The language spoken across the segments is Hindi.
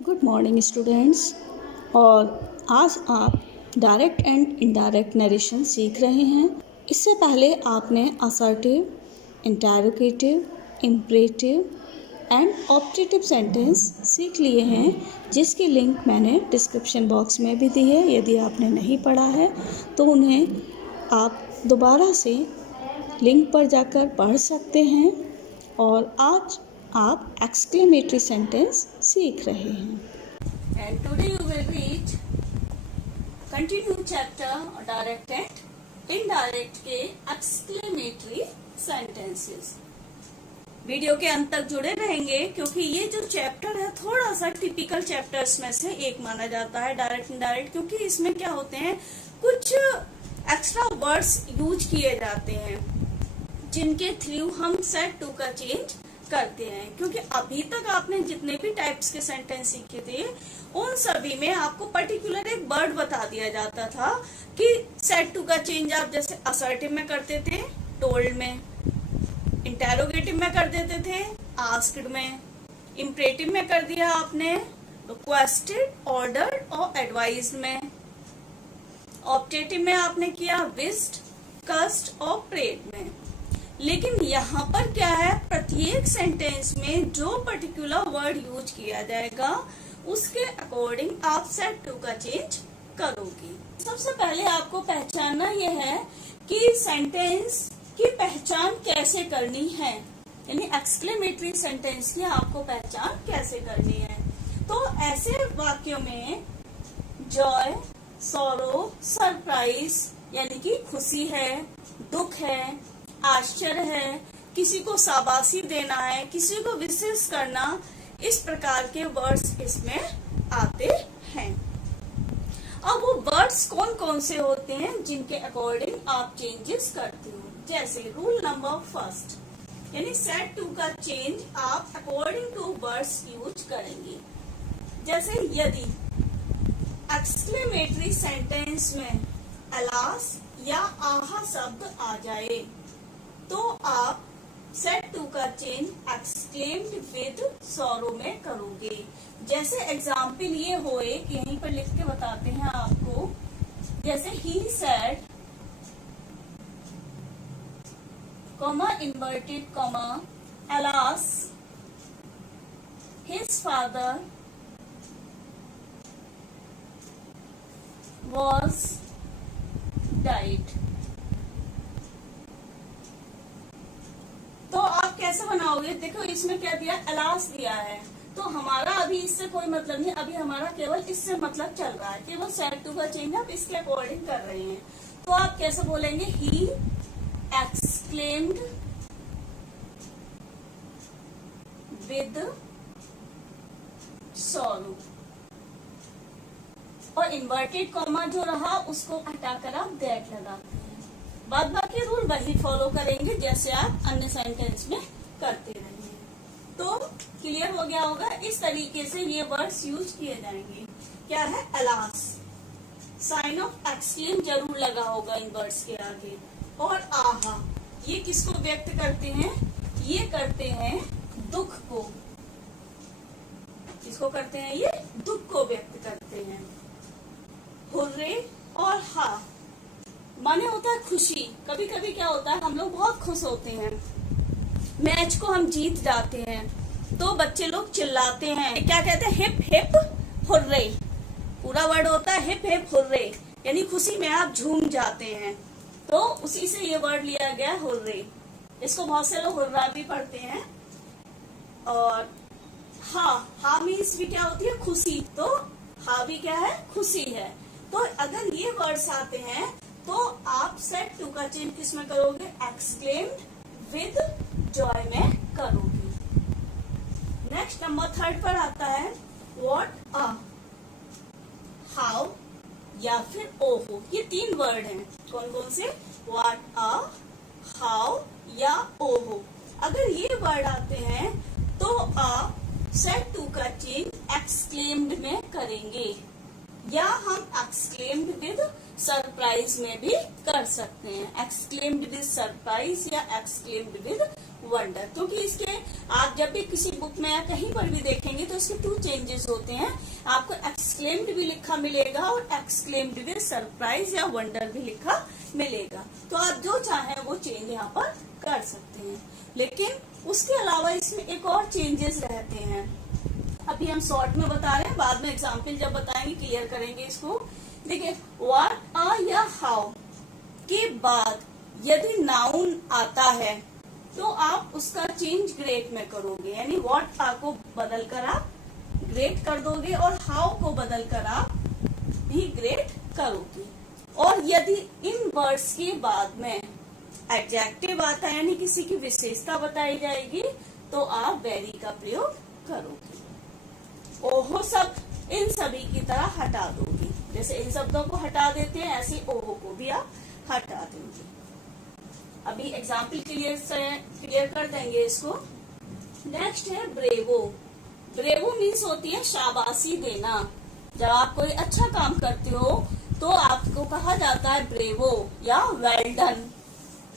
Good morning students. और आज आप डायरेक्ट एंड इनडायरेक्ट नरेशन सीख रहे हैं। इससे पहले आपने assertive, interrogative, imperative and objective sentence सीख लिए हैं, जिसकी लिंक मैंने डिस्क्रिप्शन बॉक्स में भी दी है। यदि आपने नहीं पढ़ा है तो उन्हें आप दोबारा से लिंक पर जाकर पढ़ सकते हैं। और आज आप एक्सक्लेमेटरी सेंटेंस सीख रहे हैं। And today you will read continue chapter direct and indirect के एक्सक्लेमेटरी सेंटेंसेस। वीडियो के अंत तक जुड़े रहेंगे क्योंकि ये जो चैप्टर है थोड़ा सा टिपिकल चैप्टर्स में से एक माना जाता है, डायरेक्ट इनडायरेक्ट, क्योंकि इसमें क्या होते हैं, कुछ एक्स्ट्रा वर्ड्स यूज किए जाते हैं जिनके थ्रू हम सेट टू का चेंज करते हैं। क्योंकि अभी तक आपने जितने भी टाइप्स के सेंटेंस सीखे थे उन सभी में आपको पर्टिकुलर एक वर्ड बता दिया जाता था कि सेट टू का चेंज आप जैसे असर्टिव में करते थे, टोल्ड में, इंटेरोगेटिव में कर देते थे, आस्क्ड में, इम्परेटिव में कर दिया आपने, रिक्वेस्टेड, ऑर्डर्ड और एडवाइज्ड में, ऑब्जेक्टिव में आपने किया विश्ड, कस्ड और प्रेड में। लेकिन यहाँ पर क्या है, प्रत्येक सेंटेंस में जो पर्टिकुलर वर्ड यूज किया जाएगा उसके अकॉर्डिंग आप सेट टू का चेंज करोगे। सबसे पहले आपको पहचानना यह है कि सेंटेंस की पहचान कैसे करनी है, यानी एक्सक्लेमेटरी सेंटेंस की आपको पहचान कैसे करनी है। तो ऐसे वाक्यों में जॉय, सॉरो, सरप्राइज यानी कि खुशी है, दुख है, आश्चर्य है, किसी को शाबाशी देना है, किसी को विशेष करना, इस प्रकार के वर्ड्स इसमें आते हैं। अब वो वर्ड्स कौन कौन से होते हैं जिनके अकॉर्डिंग आप चेंजेस करते हो। जैसे रूल नंबर फर्स्ट, यानी सेट टू का चेंज आप अकॉर्डिंग टू वर्ड्स यूज करेंगे। जैसे यदि एक्सक्लेमेटरी सेंटेंस में अलास या आहा शब्द आ जाए तो आप सेट टू का चेंज एक्सक्लेम्ड विद सॉरो में करोगे। जैसे एग्जाम्पल ये होए कि यहीं पर लिख के बताते हैं आपको। जैसे ही said, comma inverted comma, alas his father was died। तो आप कैसे बनाओगे, देखो इसमें क्या दिया, अलास दिया है, तो हमारा अभी इससे कोई मतलब नहीं, अभी हमारा केवल इससे मतलब चल रहा है, केवल सेट टू का चेंज आप इसके अकॉर्डिंग कर रहे हैं। तो आप कैसे बोलेंगे, ही एक्सक्लेम्ड विद सॉरो, और इन्वर्टेड कॉमा जो रहा उसको हटाकर आप दैट लगाते हैं। बाद बाकी रूल वही फॉलो करेंगे जैसे आप अन्य सेंटेंस में करते रहेंगे। तो क्लियर हो गया होगा, इस तरीके से ये वर्ड्स यूज किए जाएंगे। क्या है, अलास, साइन ऑफ एक्सक्लेम जरूर लगा होगा इन वर्ड्स के आगे। और आहा, ये किसको व्यक्त करते हैं, ये करते हैं दुख को। किसको करते हैं, ये दुख को व्यक्त करते हैं। हुर्रे और हा माने होता है खुशी। कभी कभी क्या होता है, हम लोग बहुत खुश होते हैं, मैच को हम जीत जाते हैं तो बच्चे लोग चिल्लाते हैं, क्या कहते हैं, हिप हिप हुर्रे। पूरा वर्ड होता है हिप हिप हुर्रे, यानी खुशी में आप झूम जाते हैं। तो उसी से ये वर्ड लिया गया हुर्रे। इसको बहुत से लोग हुर्रा भी पढ़ते हैं। और हा मीन्स भी क्या होती है, खुशी, तो हा भी क्या है, खुशी है। तो अगर ये वर्ड्स आते हैं तो आप सेट टू का चेंज किस में करोगे, एक्सक्लेम्ड विद जॉय में करोगे। नेक्स्ट नंबर थर्ड पर आता है व्हाट, अ, हाउ या फिर ओहो। ये तीन वर्ड हैं, कौन कौन से, व्हाट, अ, हाउ या ओहो। अगर ये वर्ड आते हैं तो आप सेट टू का चेंज एक्सक्लेम्ड में करेंगे, या हम एक्सक्लेम्ड विद सरप्राइज सरप्राइज में भी कर सकते हैं, एक्सक्लेम्ड विद सरप्राइज या एक्सक्लेम्ड विद वंडर। क्योंकि इसके आप जब भी किसी बुक में या कहीं पर भी देखेंगे तो इसके 2 चेंजेस होते हैं, आपको एक्सक्लेम्ड भी लिखा मिलेगा और एक्सक्लेम्ड विद सरप्राइज या वंडर भी लिखा मिलेगा। तो आप जो चाहें वो चेंज यहाँ पर कर सकते हैं, लेकिन उसके अलावा इसमें एक और चेंजेस रहते हैं। अभी हम शॉर्ट में बता रहे हैं, बाद में एग्जाम्पल जब बताएंगे क्लियर करेंगे इसको। देखिए, व्हाट आ या हाउ के बाद यदि नाउन आता है तो आप उसका चेंज ग्रेट में करोगे, यानी व्हाट आ को बदल कर आप ग्रेट कर दोगे और हाउ को बदल कर आप भी ग्रेट करोगे। और यदि इन वर्ड्स के बाद में एडजेक्टिव आता है, यानी किसी की विशेषता बताई जाएगी, तो आप वेरी का प्रयोग करोगे। ओहो सब इन सभी की तरह हटा दोगे, जैसे इन शब्दों को हटा देते हैं ऐसे ओहो को भी आप हटा देंगे। अभी एग्जाम्पल क्लियर कर देंगे इसको। नेक्स्ट है ब्रेवो। ब्रेवो मीन्स होती है शाबाशी देना। जब आप कोई अच्छा काम करते हो तो आपको कहा जाता है ब्रेवो या वेल डन,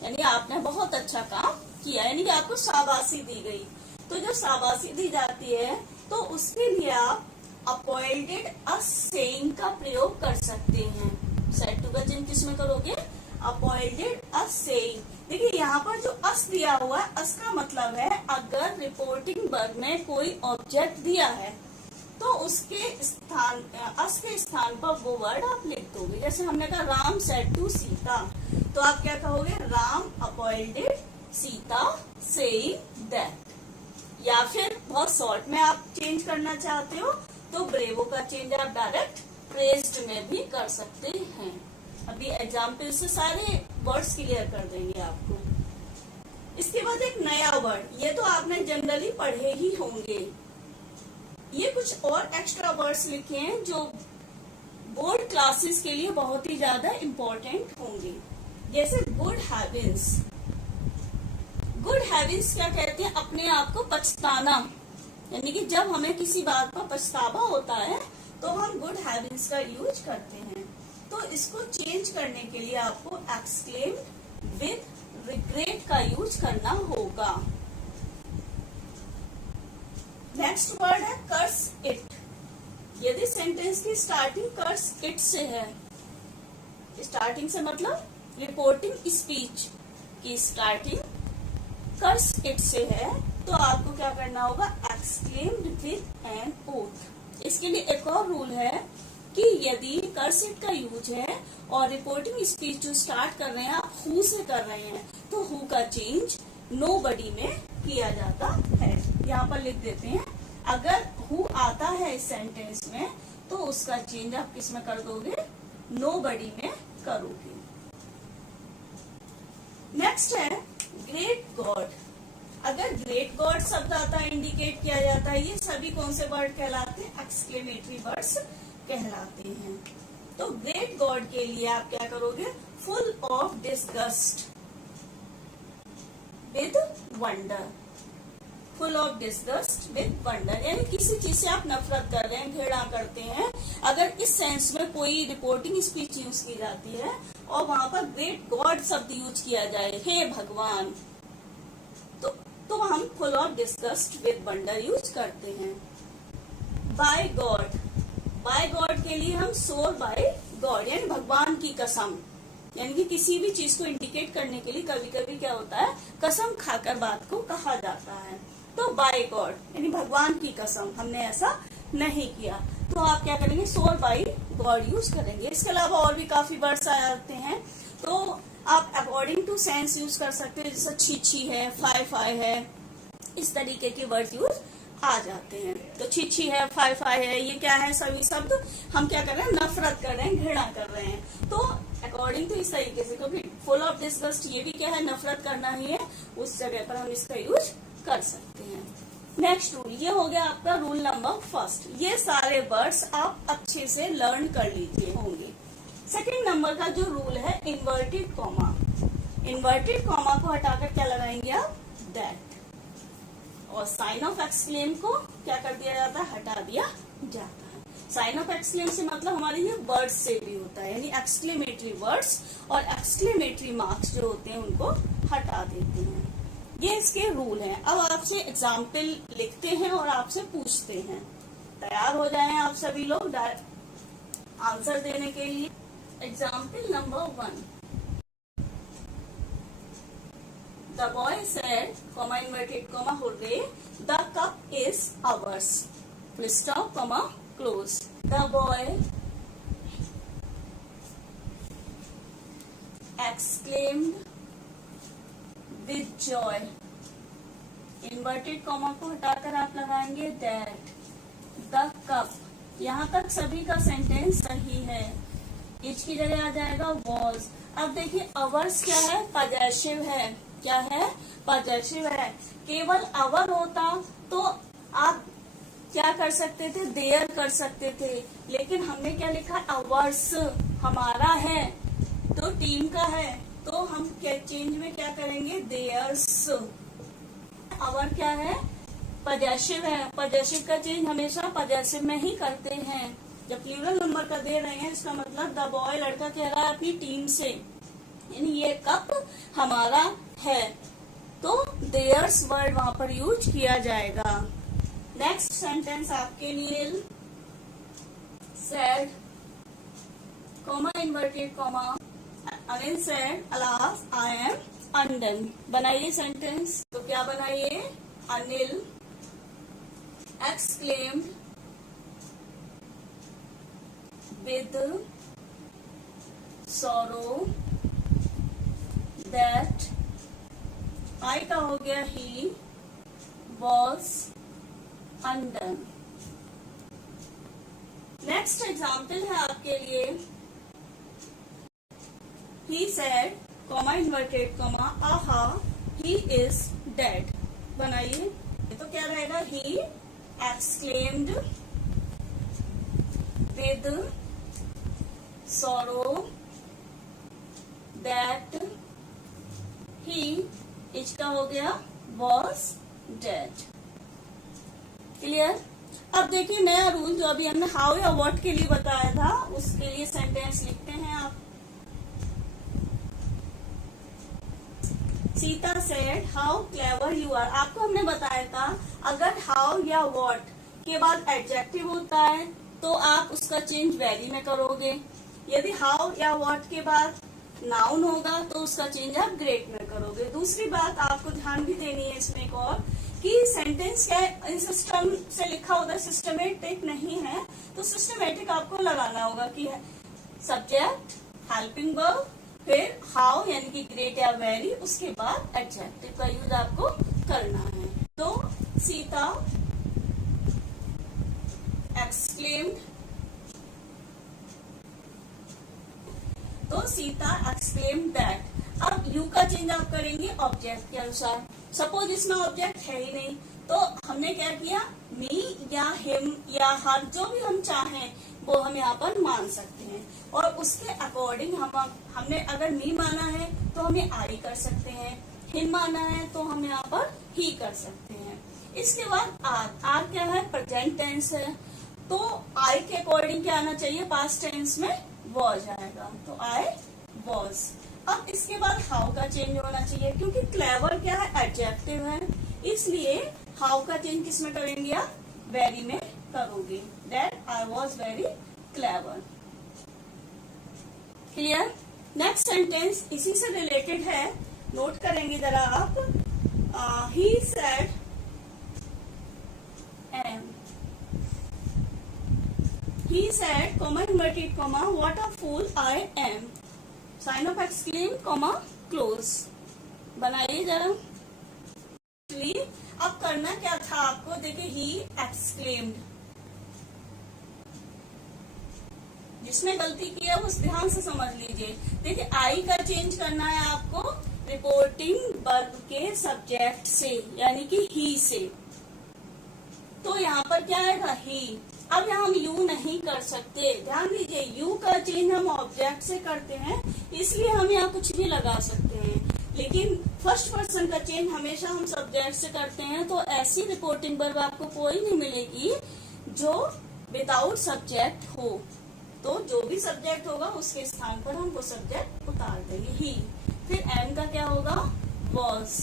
यानी आपने बहुत अच्छा काम किया, यानी कि आपको शाबाशी दी गई। तो जब शाबाशी दी जाती है तो उसके लिए आप अपॉइंटेड अस सेइंग का प्रयोग कर सकते हैं। सेड टू का चिन्ह किसमें करोगे? अपॉइंटेड अस सेइंग। देखिए यहाँ पर जो अस दिया हुआ है, अस का मतलब है अगर रिपोर्टिंग वर्ब में कोई ऑब्जेक्ट दिया है तो उसके स्थान अस के स्थान पर वो वर्ड आप लिख दोगे। जैसे हमने कहा राम सेड टू सीता, तो आप क्या कहोगे? Ram appointed Sita saying that. या फिर बहुत शॉर्ट में आप चेंज करना चाहते हो तो ब्रेवो का चेंज आप डायरेक्ट प्रेज्ड में भी कर सकते हैं। अभी एग्जाम्पल से सारे वर्ड्स क्लियर कर देंगे आपको। इसके बाद एक नया वर्ड, ये तो आपने जनरली पढ़े ही होंगे। ये कुछ और एक्स्ट्रा वर्ड्स लिखे हैं जो बोर्ड क्लासेस के लिए बहुत ही ज्यादा इम्पोर्टेंट होंगे, जैसे गुड हैबिट्स। गुड हैबिट्स क्या कहते हैं? अपने आप को पछताना, यानी कि जब हमें किसी बात पर पछतावा होता है तो हम गुड हैबिट्स का यूज करते हैं। तो इसको चेंज करने के लिए आपको एक्सक्लेम्ड विद रिग्रेट का यूज करना होगा। नेक्स्ट वर्ड है कर्स इट। यदि सेंटेंस की स्टार्टिंग कर्स इट से है, स्टार्टिंग से मतलब रिपोर्टिंग स्पीच की स्टार्टिंग कर्स इट से है, तो आपको क्या करना होगा? Exclaimed with an oath. इसके लिए एक और रूल है कि यदि कर्स इट का यूज है और रिपोर्टिंग स्पीच जो स्टार्ट कर रहे हैं आप हु से कर रहे हैं, तो हु का चेंज नोबडी में किया जाता है। यहाँ पर लिख देते हैं, अगर हु आता है इस सेंटेंस में तो उसका चेंज आप किस में कर दोगे? नोबडी में करोगे। नेक्स्ट है ग्रेट गॉड। अगर ग्रेट गॉड शब्द आता है, इंडिकेट किया जाता है, ये सभी कौन से वर्ड कहलाते हैं? एक्सक्लेमेटरी वर्ड्स कहलाते हैं। तो ग्रेट गॉड के लिए आप क्या करोगे? Full of disgust with wonder. Full of disgust with wonder, यानी किसी चीज से आप नफरत कर रहे हैं, घृणा करते हैं। अगर इस सेंस में कोई रिपोर्टिंग स्पीच यूज की जाती है और वहां पर ग्रेट गॉड शब्द यूज किया जाए, हे भगवान, तो हम full of disgust with wonder use करते हैं। Bye God. बाय गॉड के लिए हम सोर बाय गॉड, यानी भगवान की कसम, यानी कि किसी भी चीज को इंडिकेट करने के लिए कभी कभी क्या होता है? कसम खाकर बात को कहा जाता है। तो बाय गॉड यानी भगवान की कसम, हमने ऐसा नहीं किया, तो आप क्या करेंगे? सोर बाय गॉड यूज करेंगे। इसके अलावा और भी काफी वर्ड्स आ जाते हैं, तो आप अकॉर्डिंग टू सेंस यूज कर सकते हो, जैसे छी छी है, फाय फाय है, इस तरीके के वर्ड यूज आ जाते हैं। तो छी छी है, फाय फाय है, ये क्या है? सभी शब्द हम क्या कर रहे हैं? नफरत कर रहे हैं, घृणा कर रहे हैं। तो अकॉर्डिंग टू इस तरीके से, क्योंकि फुल ऑफ डिस्गस्ट ये भी क्या है? नफरत करना ही है, उस जगह पर हम इसका यूज कर सकते हैं। नेक्स्ट रूल, ये हो गया आपका रूल नंबर फर्स्ट। ये सारे वर्ड्स आप अच्छे से लर्न कर लीजिए होंगे। सेकंड नंबर का जो रूल है, इन्वर्टेड कॉमा। इन्वर्टेड कॉमा को हटाकर क्या लगाएंगे आप? दैट। और साइन ऑफ एक्सक्लेम को क्या कर दिया जाता है? हटा दिया जाता है। साइन ऑफ एक्सक्लेमेशन मतलब हमारे ये वर्ड्स से भी होता है, यानी एक्सक्लेमेटरी वर्ड्स और एक्सक्लेमेटरी मार्क्स जो होते हैं उनको हटा देते हैं। ये इसके रूल हैं। अब आपसे एग्जाम्पल लिखते हैं और आपसे पूछते हैं। तैयार हो जाएं आप सभी लोग आंसर देने के लिए। Example number 1, the boy said, comma inverted comma, hurray, the cup is ours, full stop, comma close. The boy exclaimed with joy, inverted comma को हटाकर आप लगाएंगे that the cup, यहाँ तक सभी का सेंटेंस सही है। इच की जगह आ जाएगा was। अब देखिए अवर्स क्या है, पजेसिव है। क्या है, पजेसिव है। केवल अवर होता तो आप क्या कर सकते थे, देयर कर सकते थे, लेकिन हमने क्या लिखा, अवर्स हमारा है तो टीम का है, तो हम क्या चेंज में क्या करेंगे, देयर्स। अवर क्या है, पजेसिव है। पजेसिव का चेंज हमेशा पजेसिव में ही करते हैं। जब प्लूरल नंबर का दे रहे हैं इसका मतलब द बॉय, लड़का कह रहा है अपनी टीम से, यानी ये कप हमारा है, तो देयर्स वर्ड वहां पर यूज किया जाएगा। नेक्स्ट सेंटेंस आपके लिए, sad, comma inverted comma, again sad, alas I am undone. बनाइए सेंटेंस। तो क्या बनाइए, Anil exclaimed with sorrow that, I का हो गया he was undone। Next example है आपके लिए, he said, comma inverted comma, आहा he is dead। बनाइए। तो क्या रहेगा, he exclaimed with sorrow that he, इसका हो गया was dead। क्लियर। अब देखिए नया रूल जो अभी हमने हाउ या व्हाट के लिए बताया था, उसके लिए सेंटेंस लिखते हैं आप। Sita said how clever you are. आपको हमने बताया था अगर हाउ या व्हाट के बाद एडजेक्टिव होता है तो आप उसका चेंज वेरी में करोगे। यदि हाउ या व्हाट के बाद नाउन होगा तो उसका चेंज आप ग्रेट में करोगे। दूसरी बात आपको ध्यान भी देनी है इसमें एक और, कि सेंटेंस क्या है, सिस्टम से लिखा होता है, सिस्टमेटिक नहीं है, तो सिस्टमेटिक आपको लगाना होगा कि सब्जेक्ट, हेल्पिंग वर्ब, फिर हाउ यानी कि ग्रेट या वेरी, उसके बाद एडजेक्टिव का यूज आपको करना है। तो सीता एक्सक्लेम्ड, तो सीता एक्सक्लेम्ड दैट। अब यू का चेंज आप करेंगे ऑब्जेक्ट के अनुसार। सपोज इसमें ऑब्जेक्ट है ही नहीं, तो हमने क्या किया, मी या हिम या हर, जो भी हम चाहें वो हम यहाँ पर मान सकते हैं, और उसके अकॉर्डिंग हमने अगर मी माना है तो हमें आई कर सकते हैं, हिम माना है तो हम यहाँ पर ही कर सकते हैं। इसके बाद आर, आर क्या है, प्रेजेंट टेंस है, तो आई के अकॉर्डिंग क्या आना चाहिए, पास्ट टेंस में वॉज आएगा, तो आई वॉज। अब इसके बाद हाउ का चेंज होना चाहिए, क्योंकि क्लेवर क्या है, एडजेक्टिव है, इसलिए हाउ का चेंज किस में करेंगे आप, वेरी में करोगे, that I was very clever. Clear. Next sentence इसी से रिलेटेड है, नोट करेंगे जरा आप। He said am, he said comma inverted comma, what a fool I am, sign of exclaim comma close. बनाइए जरा। अब करना क्या था आपको, देखिए ही एक्सक्लेम्ड, जिसने गलती की है उस ध्यान से समझ लीजिए। देखिए आई का चेंज करना है आपको रिपोर्टिंग वर्ब के सब्जेक्ट से, यानी कि ही से, तो यहाँ पर क्या आएगा, ही। अब यहाँ हम यू नहीं कर सकते, ध्यान दीजिए, यू का चेंज हम ऑब्जेक्ट से करते हैं, इसलिए हम यहाँ कुछ भी लगा सकते हैं, लेकिन फर्स्ट पर्सन का चेंज हमेशा हम सब्जेक्ट से करते हैं, तो ऐसी रिपोर्टिंग वर्ब आपको कोई नहीं मिलेगी जो विदाउट सब्जेक्ट हो, तो जो भी सब्जेक्ट होगा उसके स्थान पर हम वो सब्जेक्ट उतार देंगे ही। फिर एम का क्या होगा, वॉज।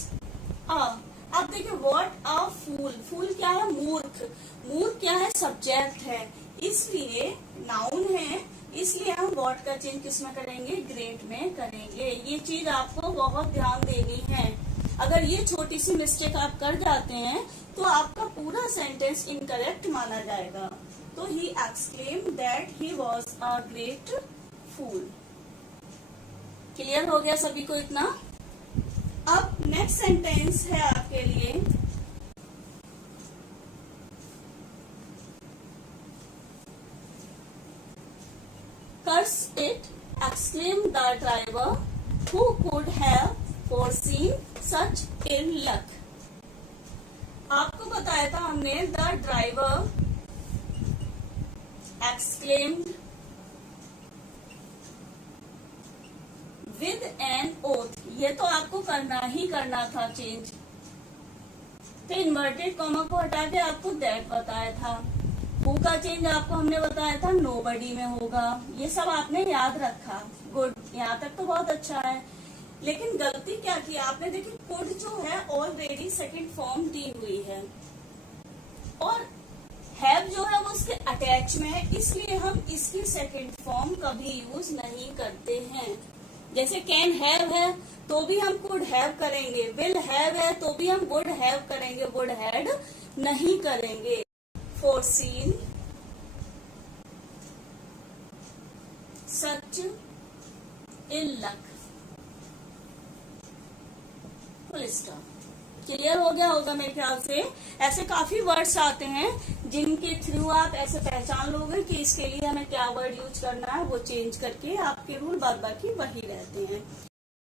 अब देखिए व्हाट अ फूल, फूल क्या है, मूर्ख। मूर्ख क्या है, सब्जेक्ट है, इसलिए नाउन है, इसलिए हम व्हाट का चेंज किसमें करेंगे, ग्रेट में करेंगे। ये चीज आपको बहुत ध्यान देनी है। अगर ये छोटी सी मिस्टेक आप कर जाते हैं तो आपका पूरा सेंटेंस इनकरेक्ट माना जाएगा। तो he exclaimed that he was a great fool. Clear हो गया सभी को इतना। अब नेक्स्ट सेंटेंस है आपके लिए, curse it, exclaim the driver, who could have foreseen such ill luck. आपको बताया था हमने, the driver exclaimed with an oath, ये तो आपको करना ही करना था चेंज। तो इन्वर्टेड कॉमा को हटा के आपको दैट बताया था। हु का चेंज आपको हमने बताया था नोबडी में होगा। ये सब आपने याद रखा, गुड, यहाँ तक तो बहुत अच्छा है। लेकिन गलती क्या की आपने, देखिए कुड जो है ऑलरेडी सेकंड फॉर्म दी हुई है और हैव जो है वो उसके अटैच में है, इसलिए हम इसकी सेकंड फॉर्म कभी यूज नहीं करते हैं। जैसे कैन हैव है तो भी हम कुड हैव करेंगे, विल हैव है तो भी हम वुड हैव करेंगे, वुड हैड नहीं करेंगे। Foreseen such ill luck, full stop. Clear हो गया होगा मेरे ख्याल से। ऐसे काफी वर्ड्स आते हैं जिनके थ्रू आप ऐसे पहचान लोगे कि इसके लिए हमें क्या वर्ड यूज करना है, वो चेंज करके आपके रूल बाद बाकी वही रहते हैं।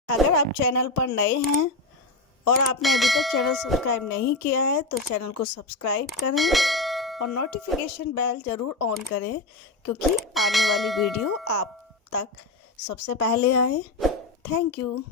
अगर आप चैनल पर नए हैं और आपने अभी तक चैनल सब्सक्राइब नहीं किया है तो चैनल को सब्सक्राइब करें और नोटिफिकेशन बेल ज़रूर ऑन करें, क्योंकि आने वाली वीडियो आप तक सबसे पहले आए। Thank you.